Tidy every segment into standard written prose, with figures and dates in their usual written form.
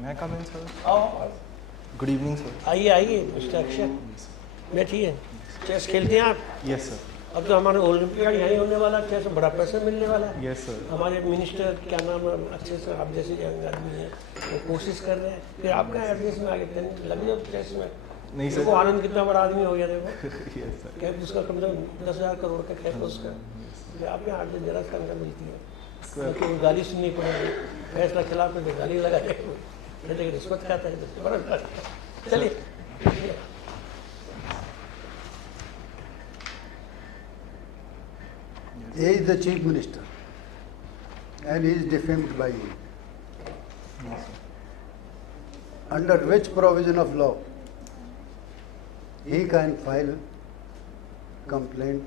May I come in, sir? आओ Good evening, sir. आइए आइए मिस्टर अक्षय बैठिए। चेस खेलते हैं आप? Yes, sir. अब तो हमारे ओलंपियाड यहीं होने वाला है, चेस में बड़ा पैसा मिलने वाला है। Yes, sir. हमारे मिनिस्टर क्या नाम है, अच्छे से आप जैसे यंग आदमी हैं वो कोशिश कर रहे हैं, फिर आपका एड्रेस में आगे लग जाओ चेस में। नहीं सर। देखो आनंद कितना बड़ा आदमी हो गया देखो। Yes, sir. कैप उसका कम से कम 10,000 करोड़ का कैप उसका। फिर आप यहाँ आगे जरा सा अंदर मिलती है क्योंकि वो गाली सुननी पड़ेगी, फैसला खिलाफ में गाली लगा लेकिन रिश्वत खाता है तो बड़ा चलिए। He is the chief minister and he is defamed by you. Under which provision of law he can file complaint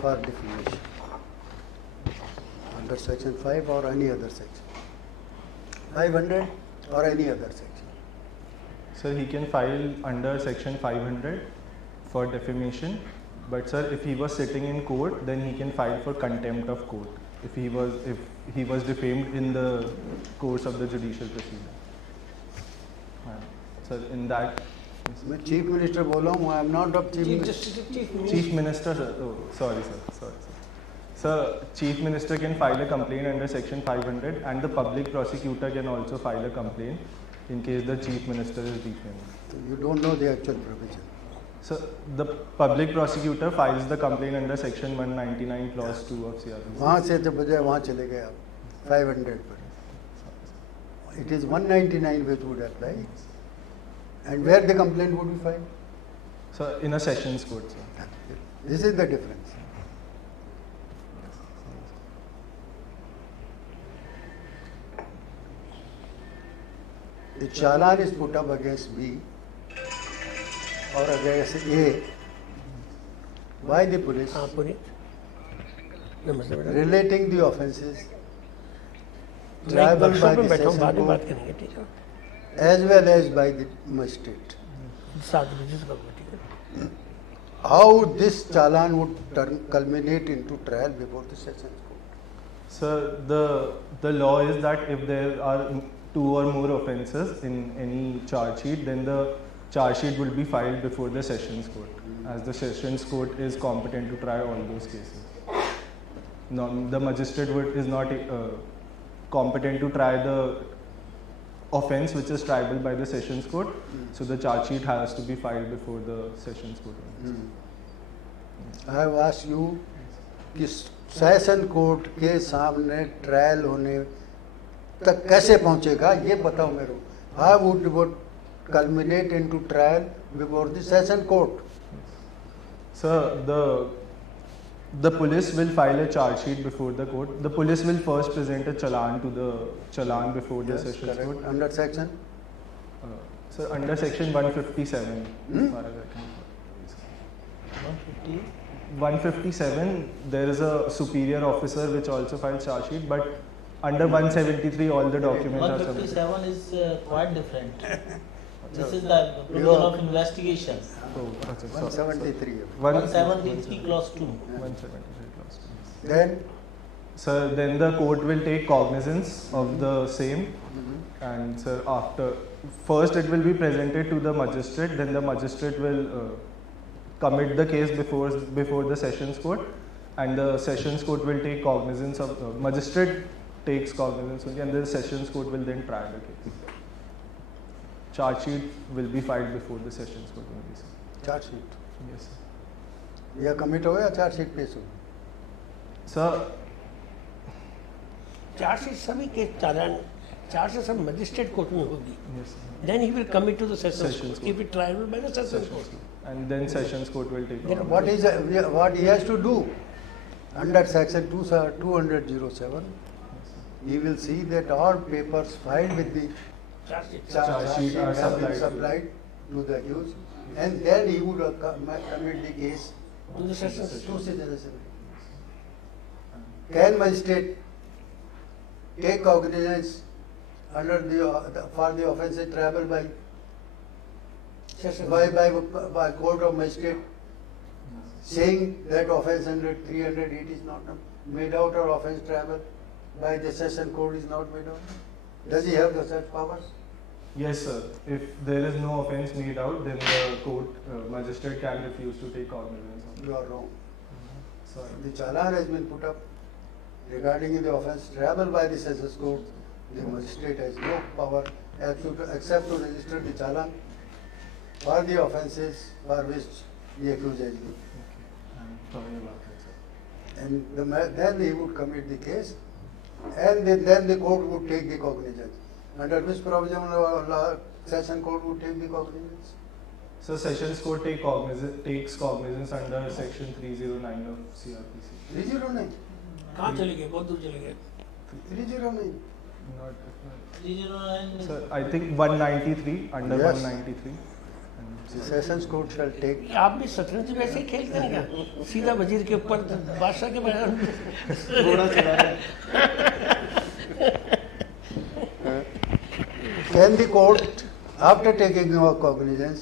for defamation? Under section 5 or any other section? 500 or any other section? Sir, he can file under section 500 for defamation. But sir, if he was sitting in court, then he can file for contempt of court. If he was defamed in the course of the judicial proceeding. Sir, in that. मैं chief minister बोल रहा हूँ, I am not of chief minister. Chief Minister, sir. Oh, sorry, sir. Sorry, sir. Sir, Chief Minister can file a complaint under Section 500, and the public prosecutor can also file a complaint in case the Chief Minister is defamed. So you don't know the actual provision. So, the public prosecutor files the complaint under Section 199, Clause 2 of CRS. वहाँ से तो बजाय वहाँ चले गए आप 500 पर. It is 199 which would apply. And where the complaint would be filed? So, in a sessions court, sir. This is the difference. The challan is put up against B or against A by the police हाँ पुनीत नमस्ते बेटा। relating the offences tribal by the बैठा हूँ, session बाद में बात court करेंगे ठीक है। as well as by the magistrate. 7 बजे से करूँगा ठीक है। How this challan would culminate into trial before the sessions court? Sir, the law is that if there are 2 or more offences in any charge sheet, then the charge sheet will be filed before the sessions court, as the sessions court is competent to try all those cases. No, the magistrate is not competent to try the offence which is triable by the sessions court, so the charge sheet has to be filed before the sessions court. I have asked you कि session court के सामने trial होने तक कैसे पहुंचेगा ये बताओ मेरे को. How would culminate into trial before the session court? Sir, the police will file a charge sheet before the court. The police will first present a challan before the Yes, sessions correct. court. Under section? Sir, under section 157, as far as I can. 157, there is a superior officer which also files charge sheet, but under 173 all the documents are submitted. 157 is quite different. This is the provision of investigation. Oh, okay, so- 173. 173 clause 2. 173 clause 2. Then? Sir, then the court will take cognizance of the same, and sir, first it will be presented to the magistrate, then the magistrate will commit the case before the sessions court, and the sessions court will take cognizance of magistrate takes cognizance of it, and the sessions court will then try the case. Charge sheet will be filed before the sessions court only, sir. Charge sheet. Yes, sir. यह commit हो या charge sheet पेश हो? Sir, charge sheet सभी के चालान charge sheet सब magistrate court में होगी। yes, sir. Then he will commit to the sessions Sessions court. Keep it triable by the sessions court. And then sessions court will take Then over. What he has to do under section 20007, he will see that all papers filed with the charge sheet charge sheet are have been supplied. supplied to the accused, and then he would commit the case to the sessions to court. citizenship. Can magistrate take cognizance under for the offences triable by Sessions by court of magistrate, saying that offence under 308 is not made out or offence triable by the session court is not made out? Does he have the such powers? Yes, sir. If there is no offence made out, then the court magistrate can refuse to take cognizance of it. You are wrong. Sorry. The challan has been put up regarding the offence traveled by the sessions court. The magistrate has no power except to register the challan for the offences for which the accused has been. I'm sorry about that, sir. And then he would commit the case, and then the court would take the cognizance. Under which provision of session court would take the cognizance? So Sessions Court takes cognizance under Section 309 of CRPC. 309. कहाँ चले गए बहुत दूर चले गए 309. Not, 309 sir, I think 193 under Yes. 193. The sessions court shall take. आप भी शतरंज वैसे ही खेलते हैं क्या सीधा वजीर के ऊपर बादशाह के बगैर घोड़ा चला रहा है। Can the court, after taking cognizance,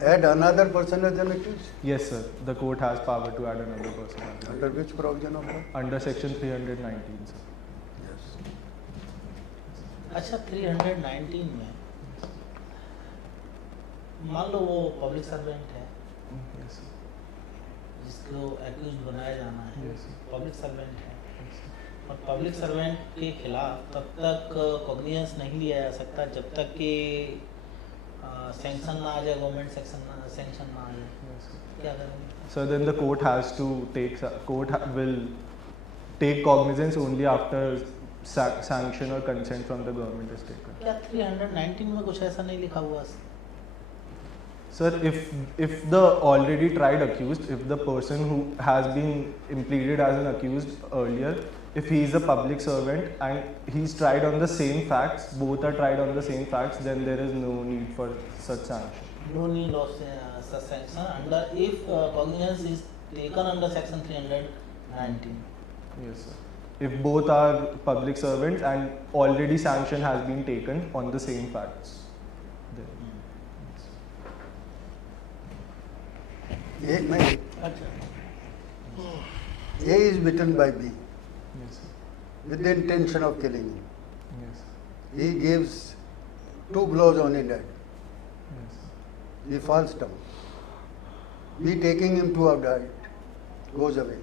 add another person as an accused? Yes, sir. The court has power to add another person. Under which provision of law? Under Section 319, sir. Yes. अच्छा 319 में मान लो वो public servant है Yes, sir. जिसको accused बनाया जाना है Yes, sir. Public servant है और पब्लिक सर्वेंट के खिलाफ तब तक कॉग्निजेंस नहीं लिया जा सकता जब तक कि सैंक्शन ना आ जाए गवर्नमेंट सैंक्शन ना आ जाए Yes, sir. क्या करेंगे So then the court has to take, will take cognizance only after sanction or consent from the government is taken. क्या 319 में कुछ ऐसा नहीं लिखा हुआ Sir, if the already tried accused, if the person who has been pleaded as an accused earlier, if he is a public servant and he's tried on the same facts, both are tried on the same facts, then there is no need for such sanction. no need of such sanction under if cognizance is taken under section 319 Yes, sir. If both are public servants and already sanction has been taken on the same facts. Then. A is bitten by B Yes, sir. with the intention of killing him. Yes. He gives 2 blows on his head. Yes. He falls down. B taking him to have died, goes away.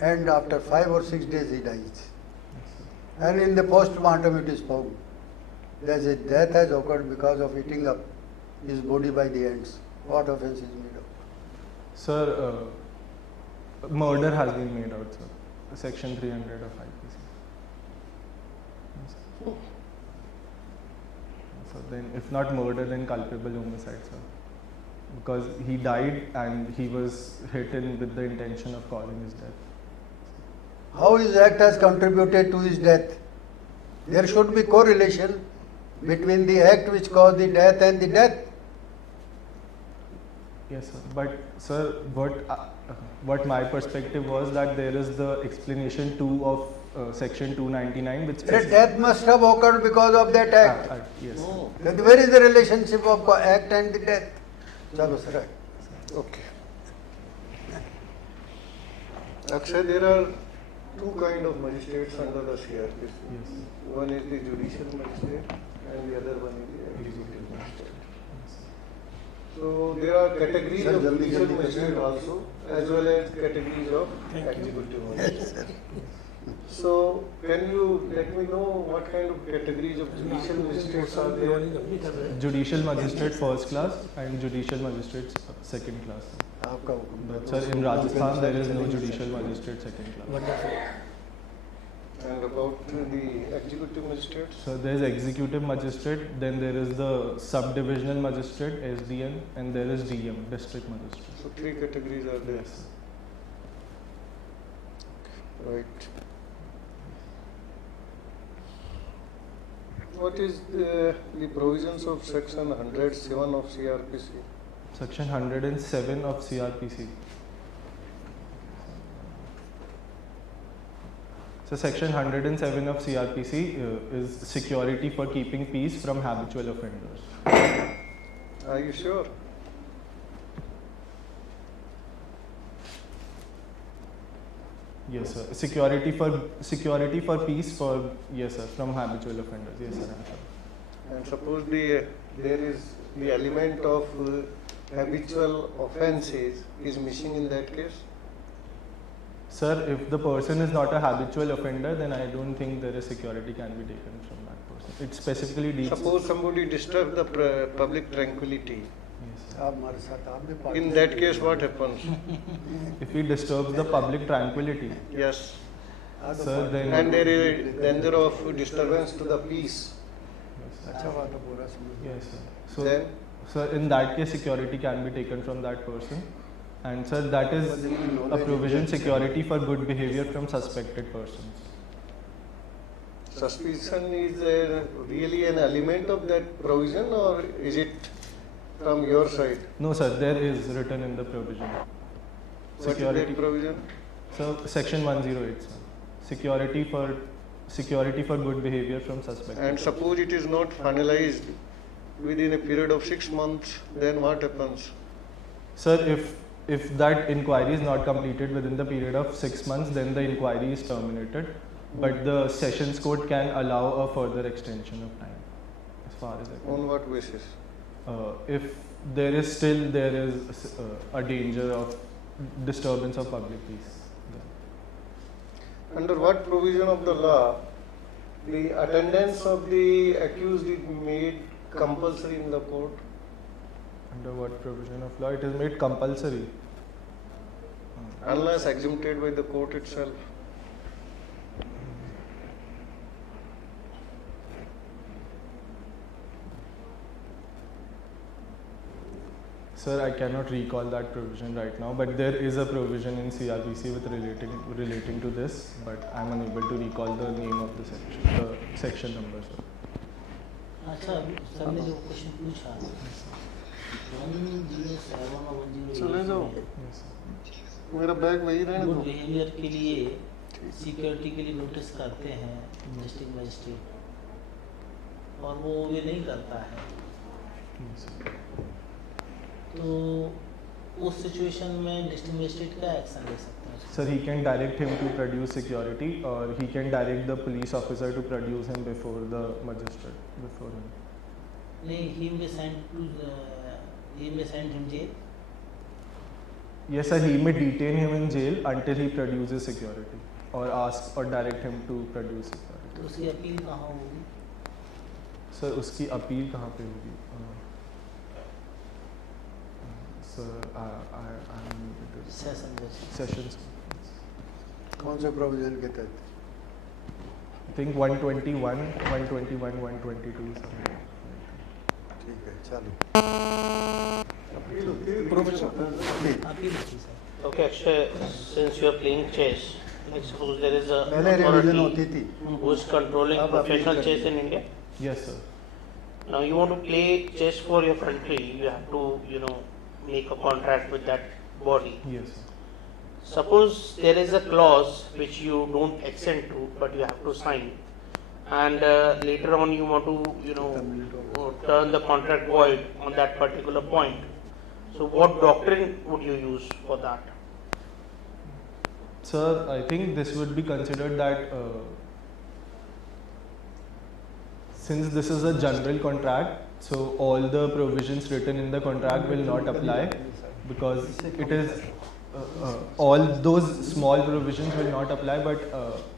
And after 5 or 6 days he dies. And in the post-mortem it is found that his death has occurred because of eating up his body by the ants. What offence is made out? Sir, murder has been made out, sir. Section 300 of IPC. Yes, sir. So then, if not murder, then culpable homicide, sir. Because he died and he was hit in with the intention of causing his death. How his act has contributed to his death? There should be correlation between the act which caused the death and the death. Yes, sir. But, sir, what my perspective was that there is the explanation 2 of Section 299, which The death must have occurred because of that act. yes. Oh. Then where is the relationship of act and the death? Chalo, sir. Okay. Akshay, there are 2 kinds of magistrates under the CRPC. Yes. One is the judicial magistrate and the other one is the executive magistrate. So there are categories Sir, of jaldi, judicial jaldi magistrate kariye. also as well as categories of executive magistrate. So can you let me know what kind of categories of judicial magistrates are there? Judicial magistrate first class and judicial magistrate second class. आपका हुक्म। But sir, in Rajasthan there is no judicial magistrate second class. And about the executive magistrates? So there is executive magistrate, then there is the subdivisional magistrate (SDM), and there is DM, district magistrate. So 3 categories are there. Yes. Right. What is the provisions of section 107 of CRPC? Section 107 of CRPC. So section 107 of CRPC is security for keeping peace from habitual offenders. Are you sure? Yes, sir. Security for peace for, yes, sir, from habitual offenders. Yes, sir. I'm sure. And suppose there is the element of habitual offences is missing in that case. Sir, if the person is not a habitual offender, then I don't think there is security can be taken from that person. It specifically deals. Suppose somebody disturbs the public tranquility. Yes, sir. आप हमारे साथ आपने party In that case, what happens? If he disturbs the public tranquility, Yes. sir, then And there is danger of disturbance to the peace. अच्छा बात है पूरा समझ yes, sir. So, Then sir, in that case, security can be taken from that person. And sir, that is a provision security for good behavior from suspected persons. suspicion is really an element of that provision, or is it from your side? No, sir, there is written in the provision. What is that provision? So, section 108, sir. Security for good behavior from suspected. And suppose it is not finalized within a period of 6 months, then what happens? Sir, if that inquiry is not completed within the period of 6 months, then the inquiry is terminated. But the Sessions Court can allow a further extension of time, as far as I can. On what basis? If there is a danger of disturbance of public peace. Under what provision of the law the attendance of the accused is made compulsory in the court? Under what provision of law? It is made compulsory. Unless exempted by the court itself. Sir, I cannot recall that provision right now, but there is a provision in CRPC with relating to this, but I am unable to recall the name of the section number, sir. अच्छा sir ने जो question पूछा 107 और 108 चले जाओ। Yes, sir. मेरा bag वही रहने गुड दो। बिहेवियर के लिए सिक्योरिटी के लिए नोटिस करते हैं डिस्ट्रिक्ट मजिस्ट्रेट और वो ये नहीं करता है Yes, sir. तो उस सिचुएशन में डिस्ट्रिक्ट मजिस्ट्रेट क्या एक्शन ले सकता है? Sir, he can direct him to produce security, or he can direct the police officer to produce him before the magistrate, before him. नहीं, he may send him jail. Yes, sir, he may detain him in jail until he produces security, or ask or direct him to produce security. तो उसकी appeal कहाँ होगी? Sir, उसकी appeal कहाँ पे होगी? Sir, I'm session जज। Sessions. कौन से प्रोविजन के तहत? I think 121, 122 something. ठीक है चलो अपील होगी sir. Okay, Akshay, since you are playing chess, like suppose there is a पहले रिवीजन होती authority थी who is controlling अब अपील professional करते chess in India. Yes, sir. Now you want to play chess for your country, you have to, make a contract with that body. Yes, sir. Suppose there is a clause which you don't accent to, but you have to sign, and later on you want to, turn the contract void on that particular point. So what doctrine would you use for that? Sir, I think this would be considered that since this is a general contract, so all the provisions written in the contract will not apply, because it is all those small provisions will not apply, but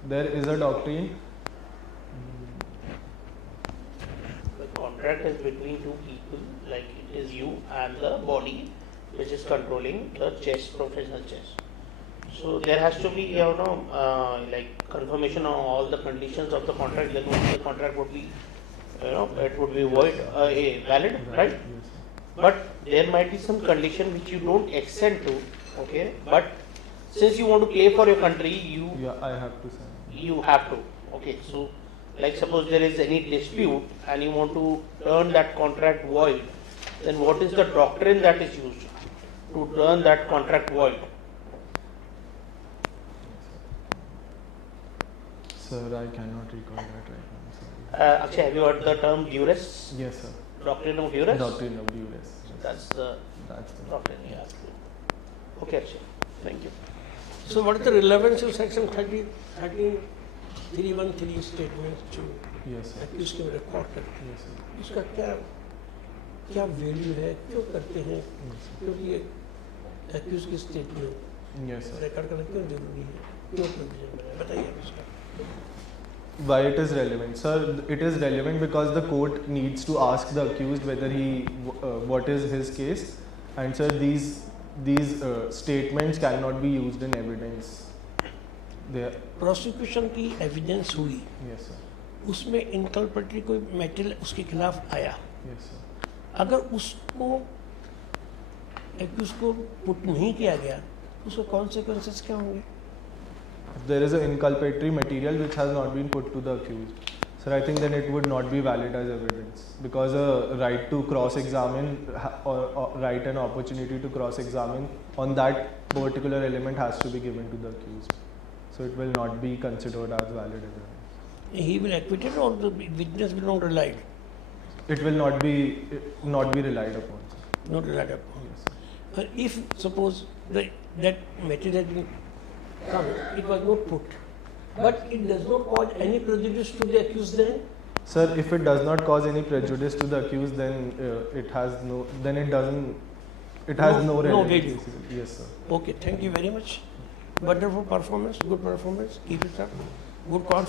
there is a doctrine. The contract is between two people, like it is you and the body which is controlling the chess, professional chess. So there has to be, like confirmation on all the conditions of the contract. Then only the contract would be, it would be void, valid, right? Yes, sir. But there might be some condition which you don't accent to, okay? But since you want to play for your country, Yeah, I have to sign. you have to. Okay, so like suppose there is any dispute and you want to turn that contract void, then what is the doctrine that is used to turn that contract void? Sir, I cannot recall that right now. Sorry. Akshay, have you heard the term duress? Yes, sir. Doctrine of duress? Doctrine of duress. That's the That's the doctrine you have to. Okay, Akshay. Thank you. So what is the relevance of section 13(3)(1)(3) statement जो Yes, sir. accused के record करते हैं, Yes, sir. उसका क्या value है, क्यों करते हैं, क्योंकि ये accused की स्टेटमेंट Yes, sir. रिकॉर्ड करना क्यों जरूरी है, क्यों प्रोविजन है, बताइए उसका। Why it is relevant, sir? It is relevant because the court needs to ask the accused whether what is his case, and sir, these statements cannot be used in evidence. Prosecution की evidence हुई, Yes, sir. उसमें इनकल्पेटरी कोई material उसके खिलाफ आया, Yes, sir. अगर उसको accused को पुट नहीं किया गया, उसके कॉन्सिक्वेंसेस क्या होंगे? If there is an inculpatory material which has not been put to the accused, sir, I think then it would not be valid as evidence, because a right to cross-examine or right and opportunity to cross-examine on that particular element has to be given to the accused. So it will not be considered as valid evidence. He will acquitted or the witness will not relied? It will not be relied upon, sir. Not relied upon. Yes, sir. But if suppose that material didn't come, it was not put, but it does not cause any prejudice to the accused then? Sir, if it does not cause any prejudice to the accused, then it has no relevance. value. Yes, sir. Okay, thank you very much. Wonderful performance, good performance. Keep it up. Good confidence.